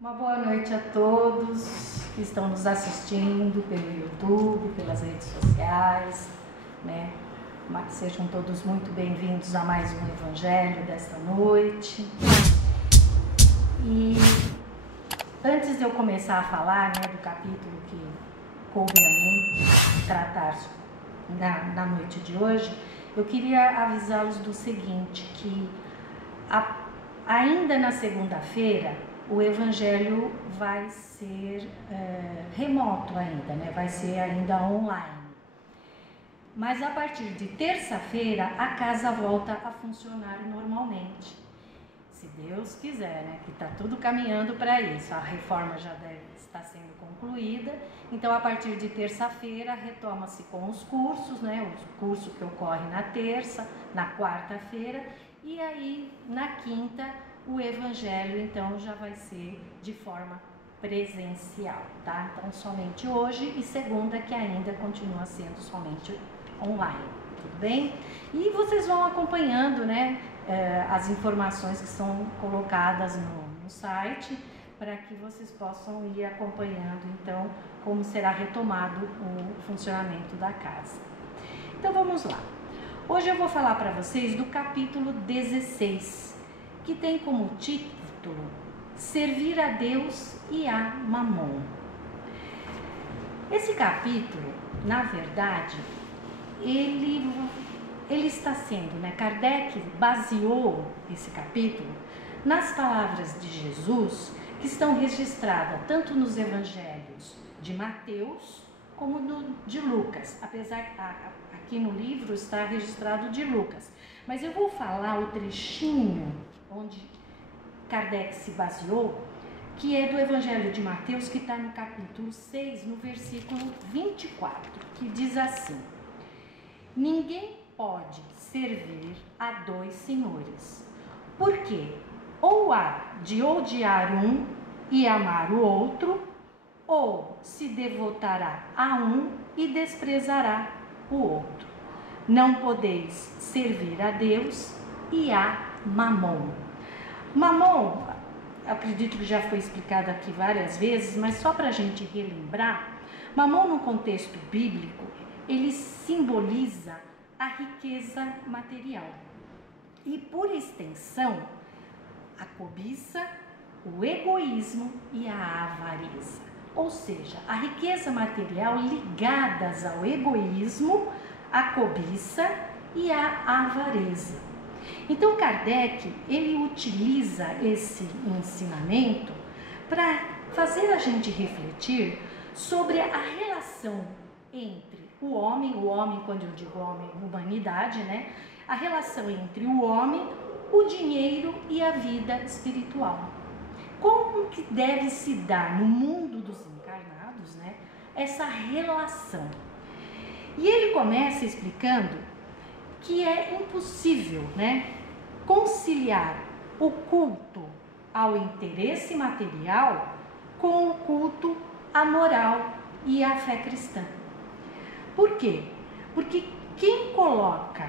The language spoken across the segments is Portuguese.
Uma boa noite a todos que estão nos assistindo pelo YouTube, pelas redes sociais, né? Sejam todos muito bem-vindos a mais um Evangelho desta noite. E antes de eu começar a falar, né, do capítulo que coube a mim tratar na noite de hoje, eu queria avisá-los do seguinte, que ainda na segunda-feira o Evangelho vai ser remoto ainda, né? Vai ser ainda online. Mas a partir de terça-feira a casa volta a funcionar normalmente. Se Deus quiser, né? Que está tudo caminhando para isso. A reforma já deve estar sendo concluída. Então, a partir de terça-feira retoma-se com os cursos, né? O curso que ocorre na terça, na quarta-feira, e aí na quinta o Evangelho, então, já vai ser de forma presencial, tá? Então, somente hoje e segunda, que ainda continua sendo somente online, tudo bem? E vocês vão acompanhando, né, as informações que são colocadas no site, para que vocês possam ir acompanhando, então, como será retomado o funcionamento da casa. Então, vamos lá. Hoje eu vou falar para vocês do capítulo 16, que tem como título Servir a Deus e a Mamon. Esse capítulo, na verdade, ele está sendo, né? Kardec baseou esse capítulo nas palavras de Jesus, que estão registradas tanto nos evangelhos de Mateus como de Lucas, apesar que aqui no livro está registrado de Lucas, mas eu vou falar o trechinho onde Kardec se baseou, que é do Evangelho de Mateus, que está no capítulo 6, no versículo 24, que diz assim: ninguém pode servir a dois senhores, porque ou há de odiar um e amar o outro, ou se devotará a um e desprezará o outro. Não podeis servir a Deus e a Mamon. Mamon, acredito que já foi explicado aqui várias vezes, mas só para a gente relembrar, Mamon no contexto bíblico, ele simboliza a riqueza material e, por extensão, a cobiça, o egoísmo e a avareza. Ou seja, a riqueza material ligadas ao egoísmo, à cobiça e à avareza. Então, Kardec, ele utiliza esse ensinamento para fazer a gente refletir sobre a relação entre o homem, quando eu digo homem, humanidade, né? A relação entre o homem, o dinheiro e a vida espiritual. Como que deve se dar no mundo dos encarnados, né, essa relação? E ele começa explicando que é impossível, né, conciliar o culto ao interesse material com o culto à moral e à fé cristã. Por quê? Porque quem coloca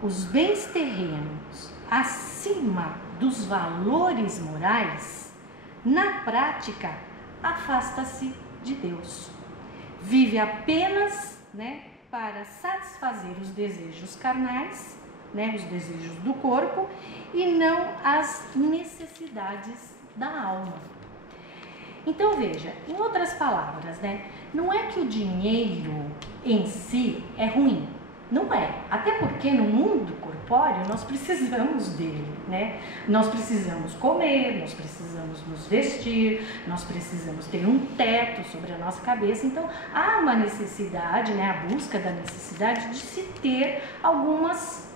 os bens terrenos acima dos valores morais, na prática, afasta-se de Deus. Vive apenas, né, para satisfazer os desejos carnais, né, os desejos do corpo, e não as necessidades da alma. Então, veja, em outras palavras, né, não é que o dinheiro em si é ruim. Não é, até porque no mundo corpóreo nós precisamos dele, né? Nós precisamos comer, nós precisamos nos vestir, nós precisamos ter um teto sobre a nossa cabeça. Então há uma necessidade, né? A busca da necessidade de se ter algumas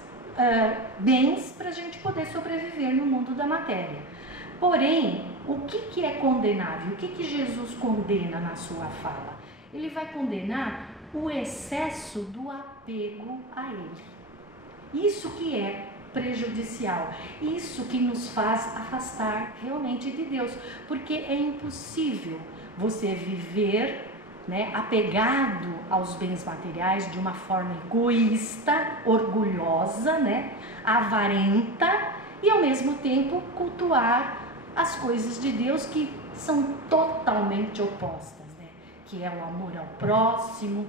bens para a gente poder sobreviver no mundo da matéria. Porém, o que é condenável? O que Jesus condena na sua fala? Ele vai condenar o excesso do apego a ele. Isso que é prejudicial, isso que nos faz afastar realmente de Deus, porque é impossível você viver, né, apegado aos bens materiais de uma forma egoísta, orgulhosa, né, avarenta, e ao mesmo tempo cultuar as coisas de Deus que são totalmente opostas, né? Que é o amor ao próximo,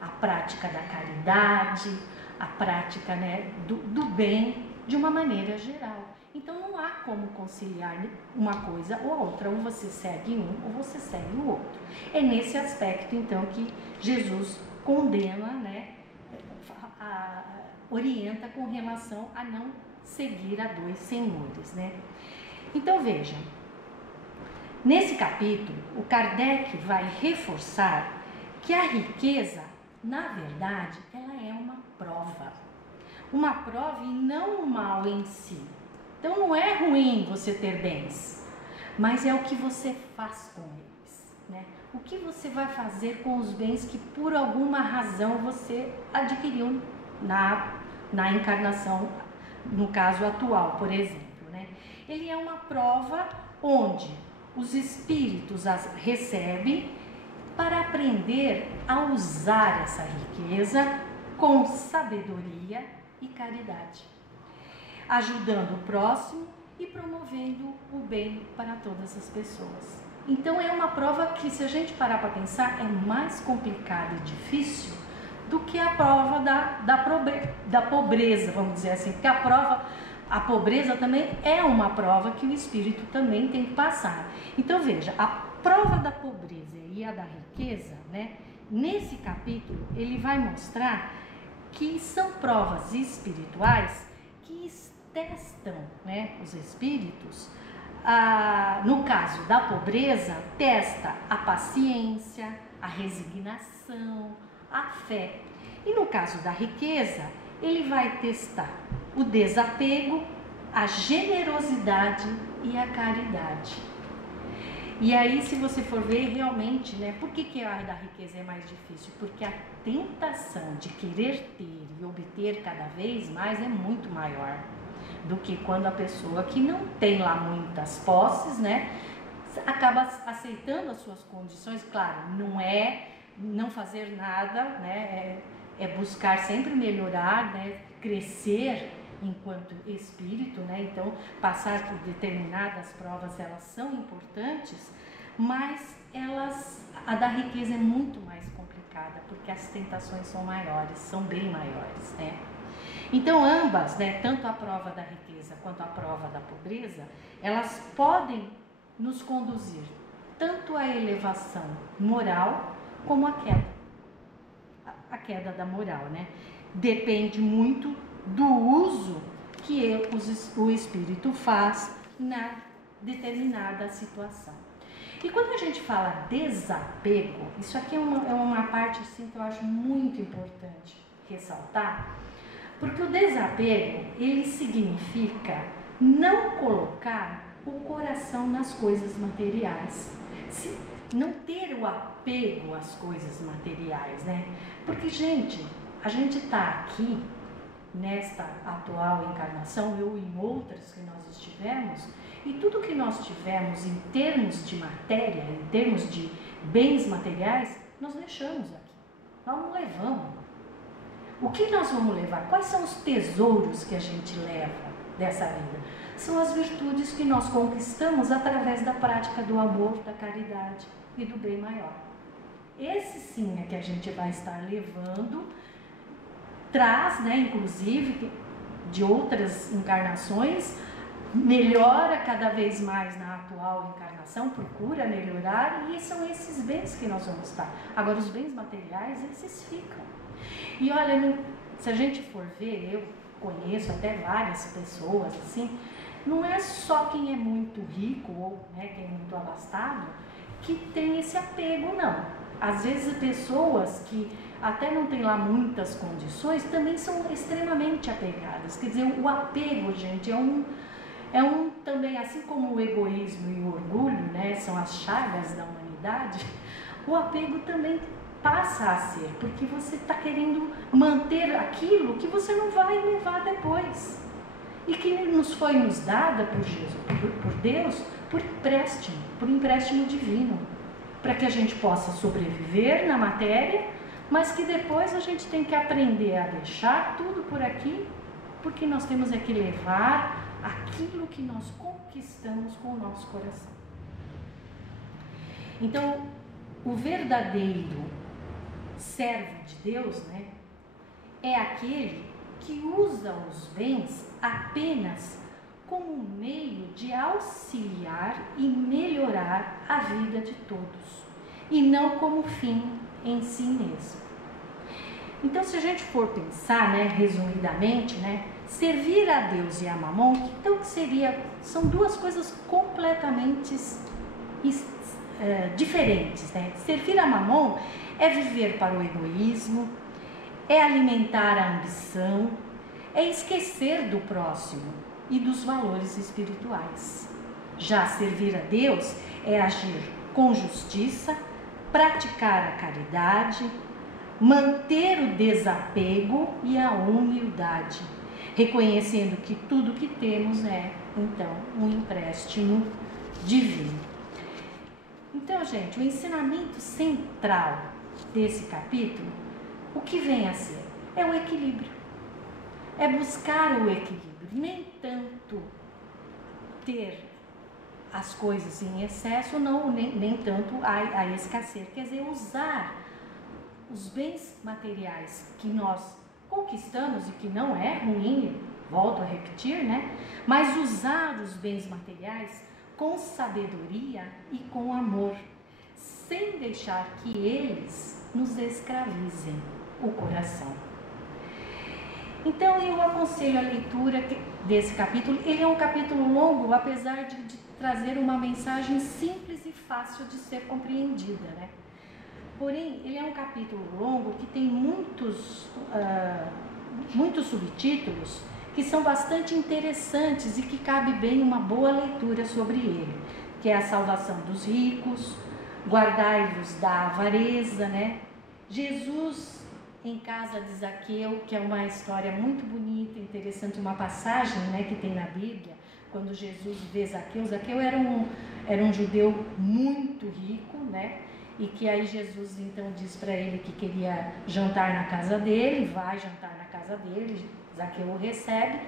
a prática da caridade, a prática, né, do bem de uma maneira geral. Então não há como conciliar uma coisa ou outra, ou você segue um ou você segue o outro. É nesse aspecto então que Jesus condena, né, orienta com relação a não seguir a dois senhores, né? Então veja, nesse capítulo o Kardec vai reforçar que a riqueza, na verdade, ela é uma prova e não o mal em si. Então não é ruim você ter bens, mas é o que você faz com eles, né? O que você vai fazer com os bens que por alguma razão você adquiriu na encarnação, no caso atual, por exemplo, né? Ele é uma prova onde os espíritos as recebem para aprender a usar essa riqueza com sabedoria e caridade, ajudando o próximo e promovendo o bem para todas as pessoas. Então é uma prova que, se a gente parar para pensar, é mais complicada e difícil do que a prova da pobreza, vamos dizer assim, porque a pobreza também é uma prova que o espírito também tem que passar. Então veja, a prova da pobreza e a da riqueza, né, nesse capítulo ele vai mostrar que são provas espirituais que testam, né, os espíritos. No caso da pobreza, testa a paciência, a resignação, a fé. E no caso da riqueza, ele vai testar o desapego, a generosidade e a caridade. E aí, se você for ver realmente, né, por que a da riqueza é mais difícil? Porque a tentação de querer ter e obter cada vez mais é muito maior do que quando a pessoa que não tem lá muitas posses, né, acaba aceitando as suas condições. Claro, não é não fazer nada, né, é buscar sempre melhorar, né, crescer enquanto espírito, né? Então passar por determinadas provas, elas são importantes, mas a da riqueza é muito mais complicada, porque as tentações são maiores, são bem maiores, né? Então ambas, né, tanto a prova da riqueza quanto a prova da pobreza, elas podem nos conduzir tanto à elevação moral como à queda da moral, né? Depende muito do uso que o espírito faz na determinada situação. E quando a gente fala desapego, isso aqui é uma parte assim, que eu acho muito importante ressaltar, porque o desapego, ele significa não colocar o coração nas coisas materiais, não ter o apego às coisas materiais, né? Porque, gente, a gente está aqui nesta atual encarnação, eu e em outras que nós estivemos, e tudo que nós tivemos em termos de matéria, em termos de bens materiais, nós deixamos aqui, nós não levamos. O que nós vamos levar? Quais são os tesouros que a gente leva dessa vida? São as virtudes que nós conquistamos através da prática do amor, da caridade e do bem maior. Esse sim é que a gente vai estar levando, traz, né, inclusive de outras encarnações, melhora cada vez mais na atual encarnação, procura melhorar, e são esses bens que nós vamos estar. Agora, os bens materiais, esses ficam. E olha, se a gente for ver, eu conheço até várias pessoas assim, não é só quem é muito rico ou, né, quem é muito abastado que tem esse apego, não. Às vezes pessoas que até não tem lá muitas condições também são extremamente apegadas. Quer dizer, o apego, gente, é um também, assim como o egoísmo e o orgulho, né, são as chagas da humanidade, o apego também passa a ser, porque você está querendo manter aquilo que você não vai levar depois e que nos foi nos dada por Jesus, por Deus, por empréstimo divino, para que a gente possa sobreviver na matéria, mas que depois a gente tem que aprender a deixar tudo por aqui, porque nós temos é que levar aquilo que nós conquistamos com o nosso coração. Então, o verdadeiro servo de Deus, né, é aquele que usa os bens apenas como meio de auxiliar e melhorar a vida de todos, e não como fim em si mesmo. Então, se a gente for pensar, né, resumidamente, né, servir a Deus e a Mamon, então que seria, são duas coisas completamente diferentes, né? Servir a Mamon é viver para o egoísmo, é alimentar a ambição, é esquecer do próximo e dos valores espirituais. Já servir a Deus é agir com justiça, praticar a caridade, manter o desapego e a humildade, reconhecendo que tudo que temos é, então, um empréstimo divino. Então, gente, o ensinamento central desse capítulo, o que vem a ser? É o equilíbrio. É buscar o equilíbrio, nem tanto ter as coisas em excesso, não, nem tanto a escassez. Quer dizer, usar os bens materiais que nós conquistamos e que não é ruim, volto a repetir, né? Mas usar os bens materiais com sabedoria e com amor, sem deixar que eles nos escravizem o coração. Então eu aconselho a leitura desse capítulo. Ele é um capítulo longo, apesar de trazer uma mensagem simples e fácil de ser compreendida, né? Porém, ele é um capítulo longo que tem muitos subtítulos que são bastante interessantes e que cabe bem uma boa leitura sobre ele, que é a salvação dos ricos, guardai-vos da avareza, né? Jesus em casa de Zaqueu, que é uma história muito bonita, interessante, uma passagem, né, que tem na Bíblia, quando Jesus vê Zaqueu. Zaqueu era um judeu muito rico, né? E que aí Jesus então diz para ele que queria jantar na casa dele, vai jantar na casa dele, Zaqueu o recebe,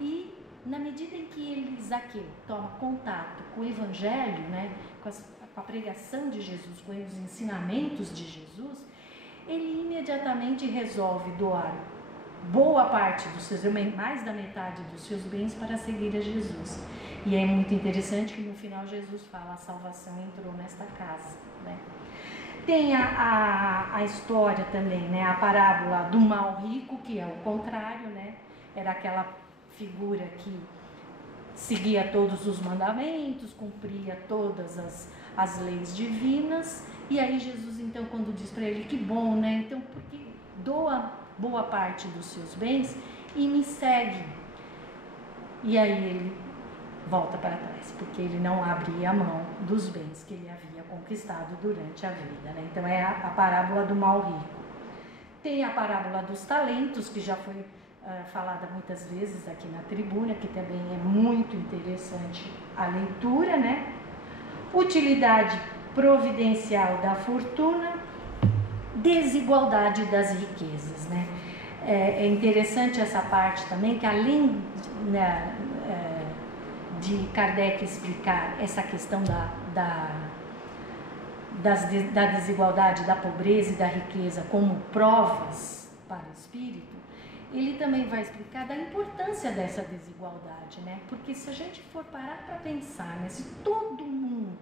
e na medida em que Zaqueu toma contato com o Evangelho, né, com a pregação de Jesus, com os ensinamentos de Jesus, ele imediatamente resolve doar boa parte dos seus, mais da metade dos seus bens para seguir a Jesus. E é muito interessante que no final Jesus fala: a salvação entrou nesta casa, né? Tem a história também, né? A parábola do mal rico, que é o contrário, né? Era aquela figura que seguia todos os mandamentos, cumpria todas as leis divinas. E aí Jesus, então, quando diz para ele: que bom, né? Então, porque doa boa parte dos seus bens e me segue. E aí ele volta para trás, porque ele não abria a mão dos bens que ele havia conquistado durante a vida, né? Então é a parábola do mal rico. Tem a parábola dos talentos, que já foi falada muitas vezes aqui na tribuna, que também é muito interessante a leitura, né? Utilidade providencial da fortuna, desigualdade das riquezas, né? É interessante essa parte também, que além de Kardec explicar essa questão da desigualdade, da pobreza e da riqueza como provas para o espírito, ele também vai explicar da importância dessa desigualdade, né? Porque se a gente for parar para pensar, né, se todo mundo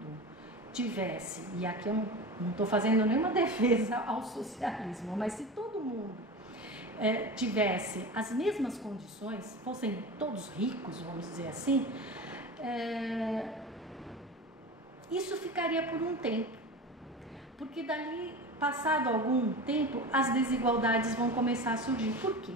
tivesse, e aqui eu não estou fazendo nenhuma defesa ao socialismo, mas se todo mundo tivesse as mesmas condições, fossem todos ricos, vamos dizer assim, isso ficaria por um tempo, porque dali, passado algum tempo, as desigualdades vão começar a surgir. Por quê?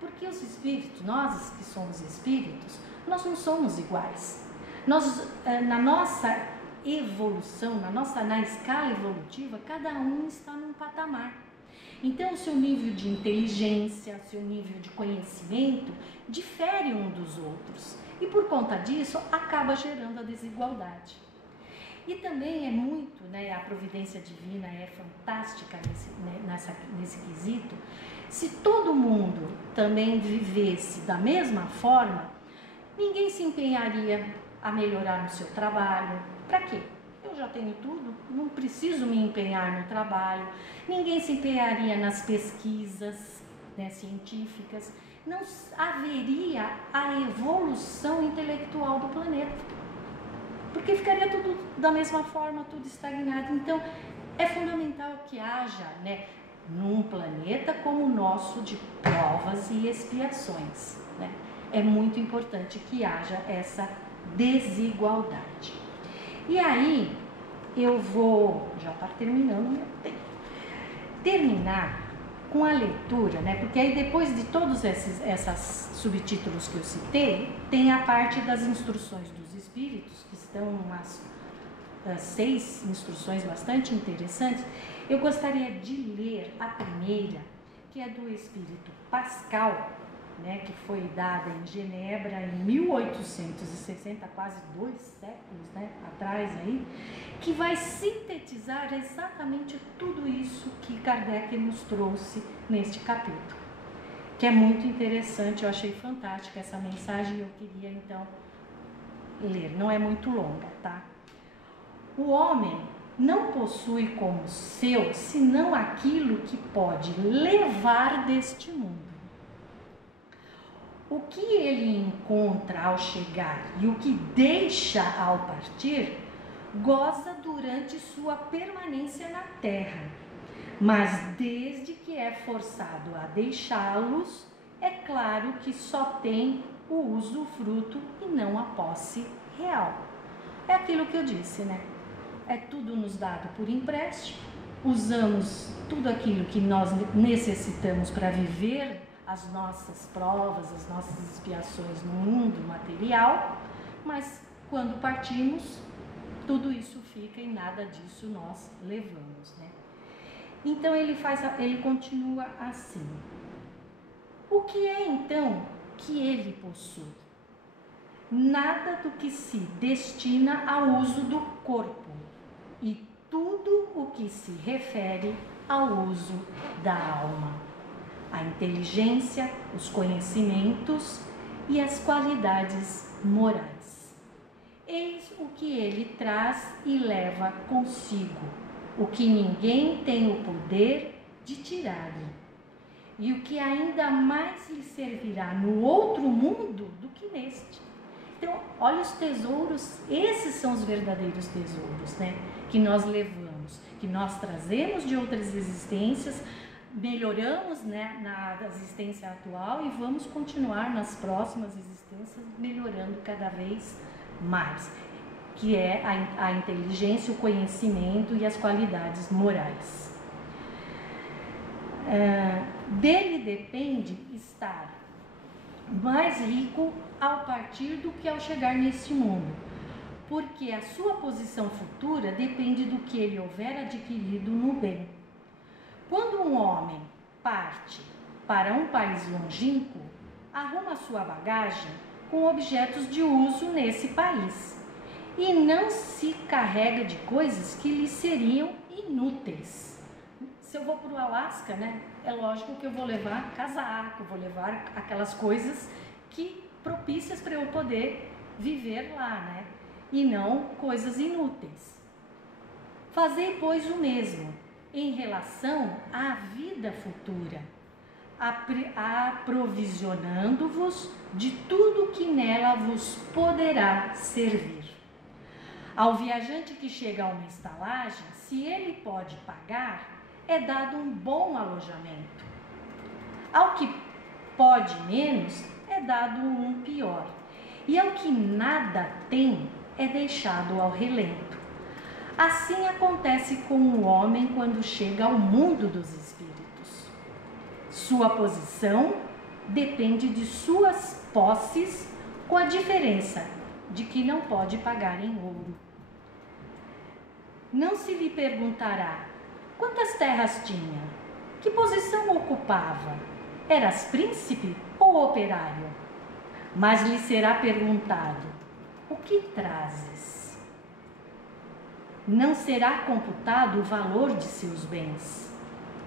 Porque os espíritos, nós que somos espíritos, nós não somos iguais. Nós, na nossa evolução, na escala evolutiva, cada um está num patamar. Então, o seu nível de inteligência, o seu nível de conhecimento difere um dos outros. E por conta disso, acaba gerando a desigualdade. E também é muito, né, a providência divina é fantástica nesse quesito. Se todo mundo também vivesse da mesma forma, Ninguém se empenharia a melhorar no seu trabalho. Para quê? Eu já tenho tudo, não preciso me empenhar no trabalho. Ninguém se empenharia nas pesquisas, né, científicas. Não haveria a evolução intelectual do planeta, porque ficaria tudo da mesma forma, tudo estagnado. Então, é fundamental que haja, né, num planeta como o nosso, de provas e expiações, né? É muito importante que haja essa desigualdade. E aí, eu vou, já está terminando o meu tempo, terminar com a leitura, né? Porque aí depois de todos esses subtítulos que eu citei, tem a parte das instruções dos espíritos, que estão umas 6 instruções bastante interessantes. Eu gostaria de ler a primeira, que é do espírito Pascal, né, que foi dada em Genebra em 1860, quase 2 séculos, né, atrás aí, que vai sintetizar exatamente tudo isso que Kardec nos trouxe neste capítulo, que é muito interessante. Eu achei fantástica essa mensagem e eu queria então ler. Não é muito longa, tá? O homem não possui como seu senão aquilo que pode levar deste mundo. O que ele encontra ao chegar e o que deixa ao partir, goza durante sua permanência na terra. Mas desde que é forçado a deixá-los, é claro que só tem o usufruto e não a posse real. É aquilo que eu disse, né? É tudo nos dado por empréstimo, usamos tudo aquilo que nós necessitamos para viver as nossas provas, as nossas expiações no mundo material, mas quando partimos, tudo isso fica e nada disso nós levamos, né? Então ele continua assim. O que é então que ele possui? Nada do que se destina ao uso do corpo e tudo o que se refere ao uso da alma, a inteligência, os conhecimentos e as qualidades morais. Eis o que ele traz e leva consigo, o que ninguém tem o poder de tirar-lhe, e o que ainda mais lhe servirá no outro mundo do que neste. Então, olha os tesouros, esses são os verdadeiros tesouros, né? Que nós levamos, que nós trazemos de outras existências, melhoramos, né, na existência atual e vamos continuar nas próximas existências melhorando cada vez mais, que é a inteligência, o conhecimento e as qualidades morais. Dele depende estar mais rico ao partir do que ao chegar neste mundo, porque a sua posição futura depende do que ele houver adquirido no bem. Quando um homem parte para um país longínquo, arruma sua bagagem com objetos de uso nesse país e não se carrega de coisas que lhe seriam inúteis. Se eu vou para o Alasca, né, é lógico que eu vou levar casaco, vou levar aquelas coisas que propícias para eu poder viver lá, né, e não coisas inúteis. Fazei, pois, o mesmo em relação à vida futura, aprovisionando-vos de tudo que nela vos poderá servir. Ao viajante que chega a uma estalagem, se ele pode pagar, é dado um bom alojamento. Ao que pode menos, é dado um pior. E ao que nada tem, é deixado ao relento. Assim acontece com o homem quando chega ao mundo dos espíritos. Sua posição depende de suas posses, com a diferença de que não pode pagar em ouro. Não se lhe perguntará quantas terras tinha, que posição ocupava, eras príncipe ou operário? Mas lhe será perguntado: o que trazes? Não será computado o valor de seus bens,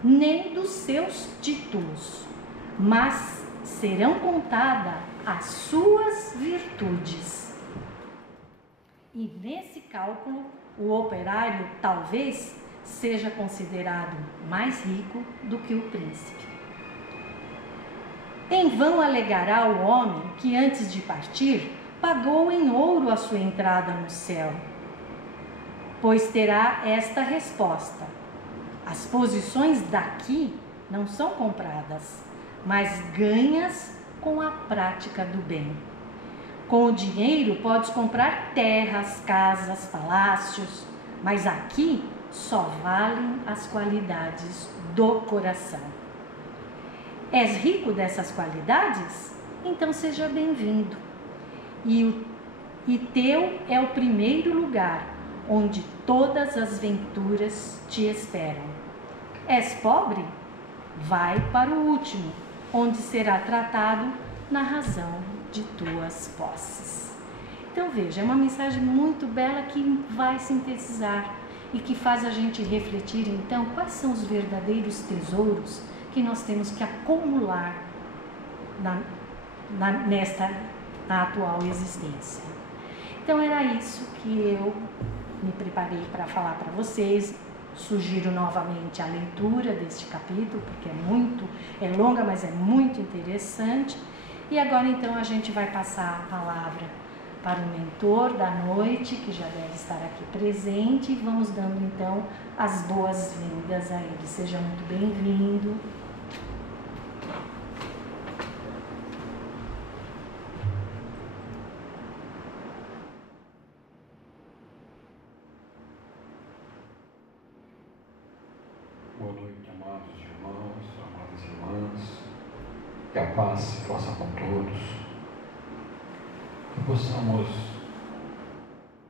nem dos seus títulos, mas serão contada as suas virtudes. E nesse cálculo, o operário talvez seja considerado mais rico do que o príncipe. Em vão alegará o homem que antes de partir pagou em ouro a sua entrada no céu, pois terá esta resposta: as posições daqui não são compradas, mas ganhas com a prática do bem. Com o dinheiro podes comprar terras, casas, palácios, mas aqui só valem as qualidades do coração. És rico dessas qualidades? Então seja bem-vindo. E teu é o primeiro lugar onde todas as venturas te esperam. És pobre? Vai para o último, onde será tratado na razão de tuas posses. Então veja, é uma mensagem muito bela que vai sintetizar e que faz a gente refletir então quais são os verdadeiros tesouros que nós temos que acumular na atual existência. Então era isso que eu me preparei para falar para vocês. Sugiro novamente a leitura deste capítulo, porque é longa, mas é muito interessante. E agora então a gente vai passar a palavra para o mentor da noite, que já deve estar aqui presente, e vamos dando então as boas-vindas a ele. Seja muito bem-vindo. Boa noite, amados irmãos, amadas irmãs. Que a paz se faça com todos. Que possamos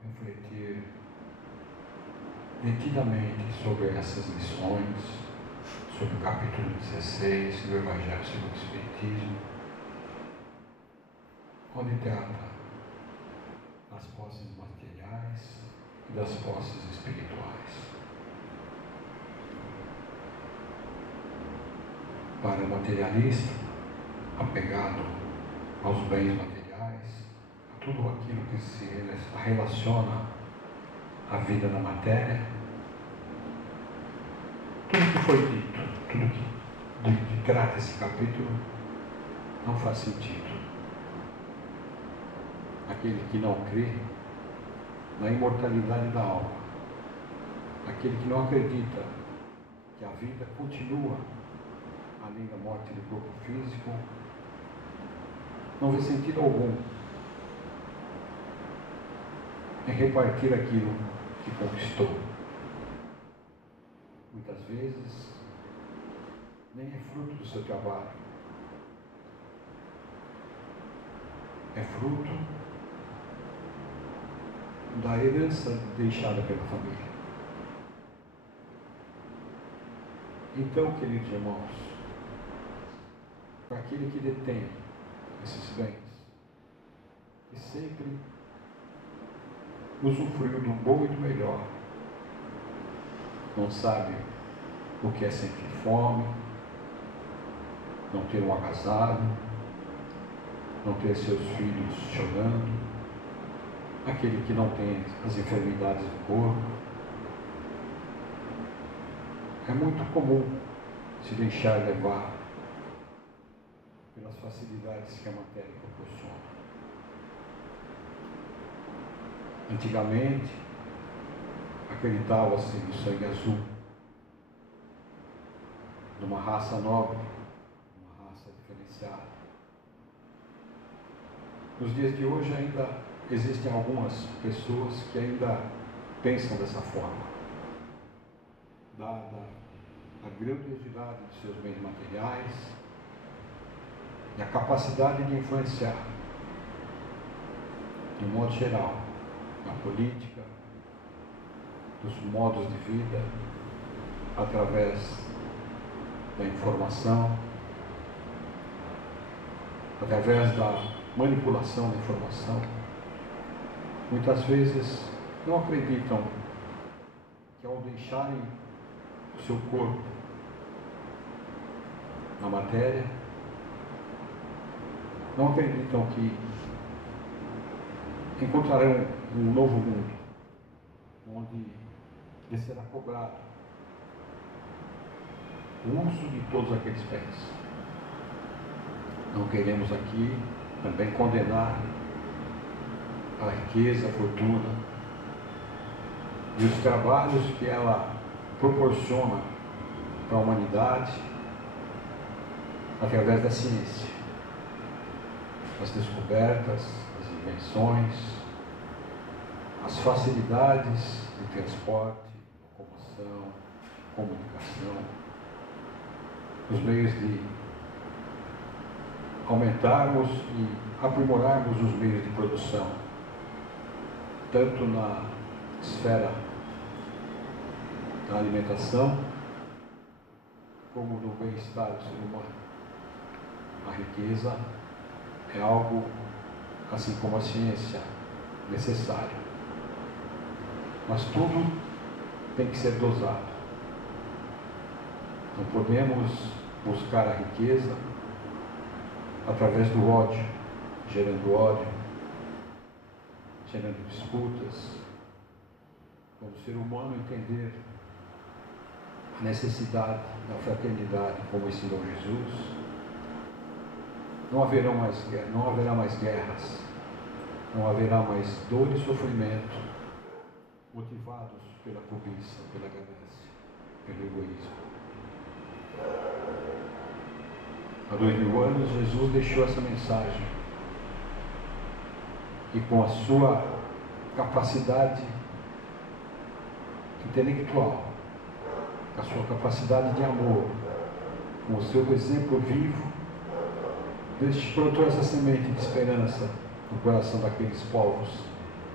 refletir detidamente sobre essas lições, sobre o capítulo 16 do Evangelho segundo o Espiritismo, onde trata das posses materiais e das posses espirituais. Para o materialista, apegado aos bens materiais, a tudo aquilo que se relaciona à vida da matéria, tudo que foi dito, tudo que trata esse capítulo, não faz sentido. Aquele que não crê na imortalidade da alma, aquele que não acredita que a vida continua além da morte do corpo físico, não vê sentido algum em repartir aquilo que conquistou. Muitas vezes nem é fruto do seu trabalho, é fruto da herança deixada pela família. Então, queridos irmãos, para aquele que detém esses bens, que sempre usufruiu do bom e do melhor, não sabe o que é sentir fome, não ter um agasalho, não ter seus filhos chorando, aquele que não tem as enfermidades do corpo. É muito comum se deixar levar pelas facilidades que a matéria proporciona. Antigamente, acreditava-se no sangue azul, numa raça nobre, uma raça diferenciada. Nos dias de hoje ainda existem algumas pessoas que ainda pensam dessa forma, dada a grandiosidade de seus bens materiais e a capacidade de influenciar, de modo geral, na política, nos modos de vida, através da informação, através da manipulação da informação. Muitas vezes não acreditam que ao deixarem o seu corpo na matéria, não acreditam que encontrarão um novo mundo, onde lhes será cobrado o uso de todos aqueles bens. Não queremos aqui também condenar a riqueza, a fortuna e os trabalhos que ela proporciona para a humanidade através da ciência, as descobertas, as invenções, as facilidades de transporte, locomoção, comunicação, os meios de aumentarmos e aprimorarmos os meios de produção, tanto na esfera da alimentação, como no bem-estar do ser humano. A riqueza é algo, assim como a ciência, necessário. Mas tudo tem que ser dosado. Não podemos buscar a riqueza através do ódio, gerando disputas. Quando o ser humano entender a necessidade da fraternidade, como ensinou Jesus, não haverá mais guerras, não haverá mais dor e sofrimento motivados pela cobiça, pela ganância, pelo egoísmo. Há 2000 anos Jesus deixou essa mensagem e com a sua capacidade intelectual, a sua capacidade de amor, com o seu exemplo vivo, plantou essa semente de esperança no coração daqueles povos,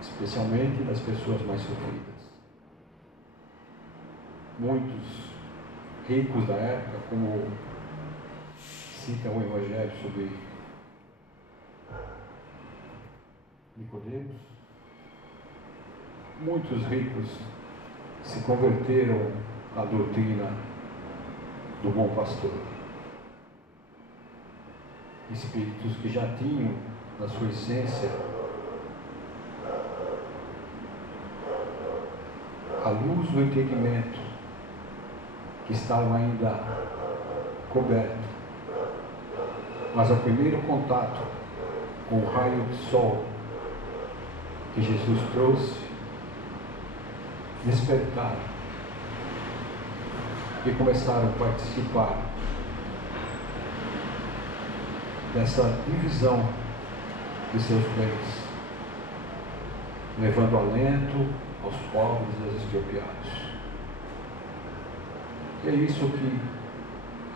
especialmente das pessoas mais sofridas. Muitos ricos da época, como cita o Evangelho sobre Nicodemos, muitos ricos se converteram à doutrina do bom pastor. Espíritos que já tinham na sua essência a luz do entendimento, que estavam ainda cobertos. Mas ao primeiro contato com o raio de sol que Jesus trouxe, despertaram e começaram a participar dessa divisão de seus bens, levando alento aos pobres e aos expropriados. E é isso que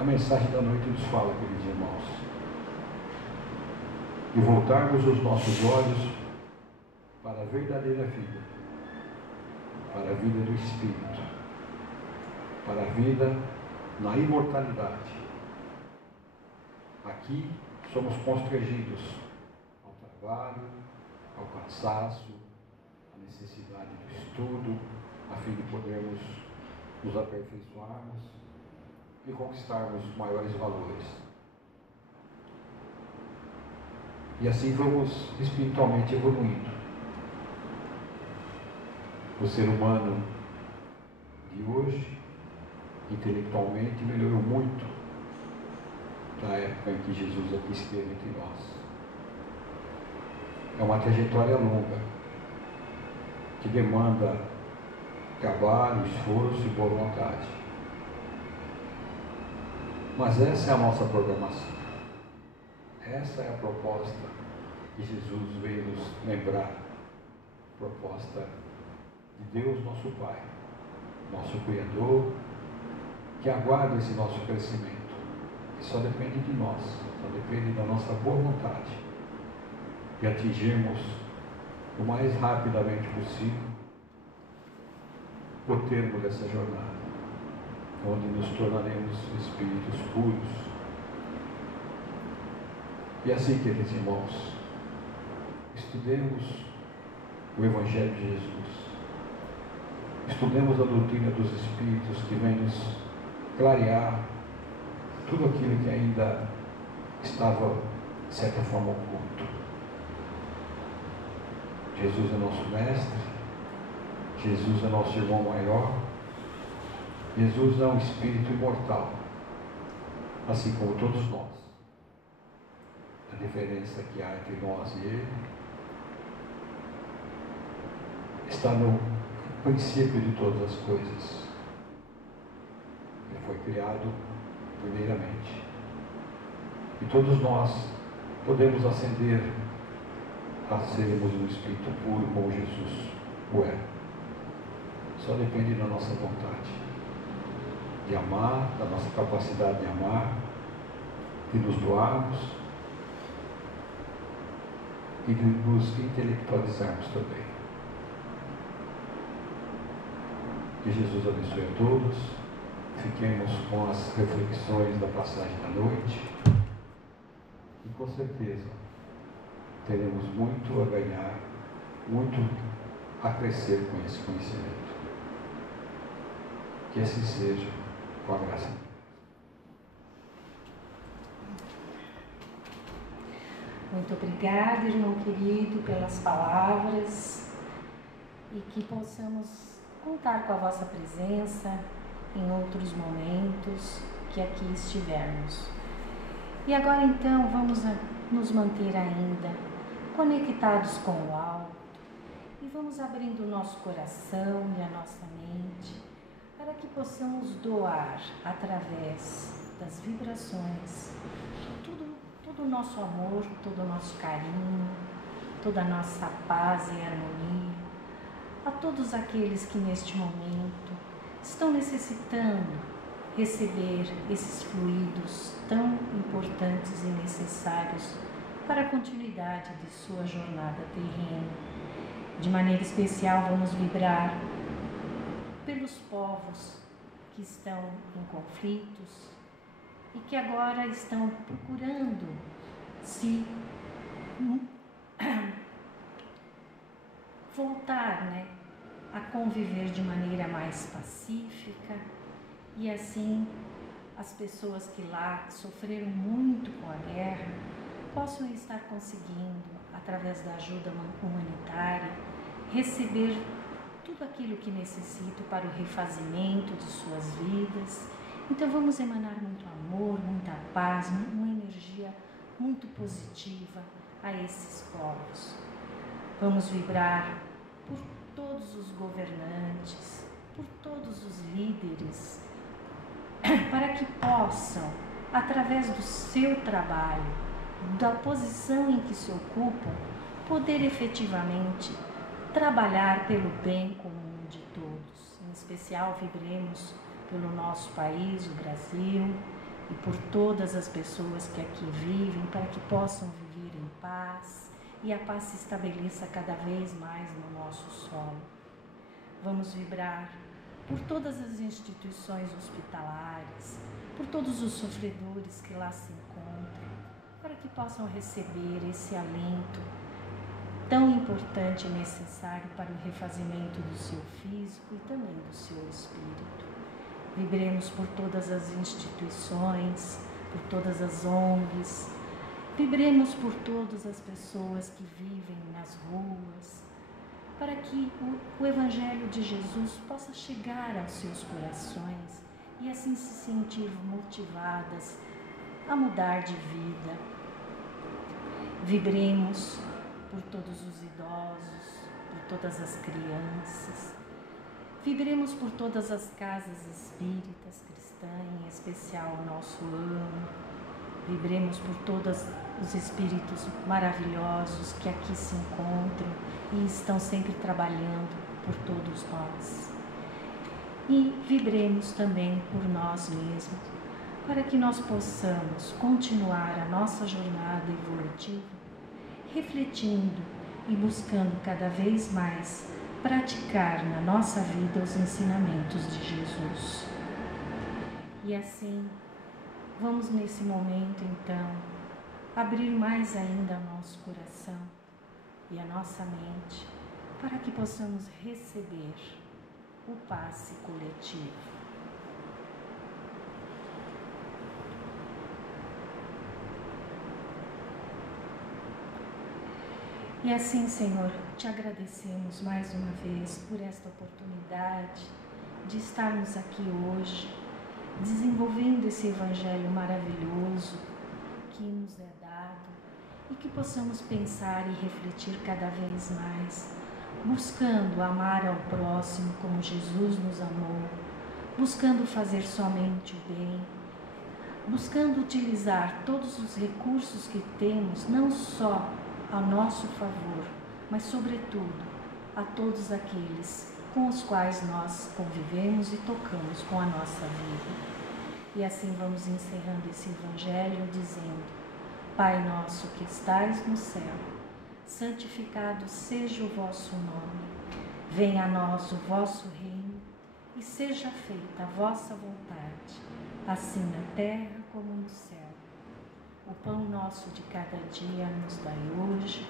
a mensagem da noite nos fala, queridos irmãos. E voltarmos os nossos olhos para a verdadeira vida, para a vida do Espírito, para a vida na imortalidade. Aqui somos constrangidos ao trabalho, ao cansaço, à necessidade do estudo, a fim de podermos nos aperfeiçoarmos e conquistarmos maiores valores. E assim vamos espiritualmente evoluindo. O ser humano de hoje, intelectualmente, melhorou muito da época em que Jesus aqui esteve entre nós. É uma trajetória longa, que demanda trabalho, esforço e boa vontade. Mas essa é a nossa programação. Essa é a proposta que Jesus veio nos lembrar. Proposta de Deus, nosso Pai, nosso Criador, que aguarda esse nosso crescimento. Que só depende de nós, só depende da nossa boa vontade. E atingirmos o mais rapidamente possível o termo dessa jornada, onde nos tornaremos espíritos puros. E assim, queridos irmãos, estudemos o Evangelho de Jesus, estudemos a doutrina dos Espíritos, que vem nos clarear tudo aquilo que ainda estava de certa forma, oculto. Jesus é nosso mestre, Jesus é nosso irmão maior, Jesus é um espírito imortal, assim como todos nós. A diferença que há entre nós e Ele está no princípio de todas as coisas. Ele foi criado primeiramente. E todos nós podemos ascender a sermos um espírito puro como Jesus o é. Só depende da nossa vontade de amar, da nossa capacidade de amar, de nos doarmos e de nos intelectualizarmos também. Que Jesus abençoe a todos. Fiquemos com as reflexões da passagem da noite e com certeza teremos muito a ganhar, muito a crescer com esse conhecimento. Que assim seja, com a graça de Deus. Muito obrigada, irmão querido, pelas palavras e que possamos contar com a vossa presença em outros momentos que aqui estivermos. E agora então vamos nos manter ainda conectados com o alto e vamos abrindo o nosso coração e a nossa mente para que possamos doar através das vibrações todo o nosso amor, todo o nosso carinho, toda a nossa paz e harmonia a todos aqueles que neste momento estão necessitando receber esses fluidos tão importantes e necessários para a continuidade de sua jornada terrena. De maneira especial, vamos vibrar pelos povos que estão em conflitos e que agora estão procurando se voltar, a conviver de maneira mais pacífica e assim as pessoas que lá sofreram muito com a guerra possam estar conseguindo, através da ajuda humanitária, receber tudo aquilo que necessitam para o refazimento de suas vidas. Então vamos emanar muito amor, muita paz, uma energia muito positiva a esses povos. Vamos vibrar por todos os governantes, por todos os líderes, para que possam, através do seu trabalho, da posição em que se ocupam, poder efetivamente trabalhar pelo bem comum de todos. Em especial, vibremos pelo nosso país, o Brasil, e por todas as pessoas que aqui vivem, para que possam viver em paz e a paz se estabeleça cada vez mais no nosso solo. Vamos vibrar por todas as instituições hospitalares, por todos os sofredores que lá se encontram, para que possam receber esse alento tão importante e necessário para o refazimento do seu físico e também do seu espírito. Vibremos por todas as instituições, por todas as ONGs, vibremos por todas as pessoas que vivem nas ruas, para que o Evangelho de Jesus possa chegar aos seus corações e assim se sentir motivadas a mudar de vida. Vibremos por todos os idosos, por todas as crianças. Vibremos por todas as casas espíritas cristãs, em especial o nosso amo. Vibremos por todos os espíritos maravilhosos que aqui se encontram e estão sempre trabalhando por todos nós. E vibremos também por nós mesmos, para que nós possamos continuar a nossa jornada evolutiva, refletindo e buscando cada vez mais praticar na nossa vida os ensinamentos de Jesus. E assim, vamos nesse momento então abrir mais ainda o nosso coração e a nossa mente para que possamos receber o passe coletivo. E assim, Senhor, te agradecemos mais uma vez por esta oportunidade de estarmos aqui hoje, desenvolvendo esse Evangelho maravilhoso que nos é dado e que possamos pensar e refletir cada vez mais, buscando amar ao próximo como Jesus nos amou, buscando fazer somente o bem, buscando utilizar todos os recursos que temos, não só ao nosso favor, mas sobretudo a todos aqueles com os quais nós convivemos e tocamos com a nossa vida. E assim vamos encerrando esse Evangelho dizendo: Pai nosso que estais no céu, santificado seja o vosso nome. Venha a nós o vosso reino e seja feita a vossa vontade, assim na terra como no céu. O pão nosso de cada dia nos dai hoje.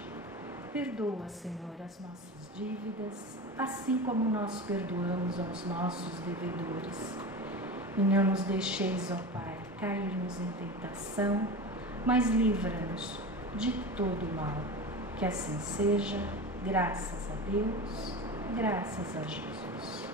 Perdoa, Senhor, as nossas dívidas, assim como nós perdoamos aos nossos devedores. E não nos deixeis, ó Pai, cairmos em tentação, mas livra-nos de todo o mal. Que assim seja, graças a Deus, graças a Jesus.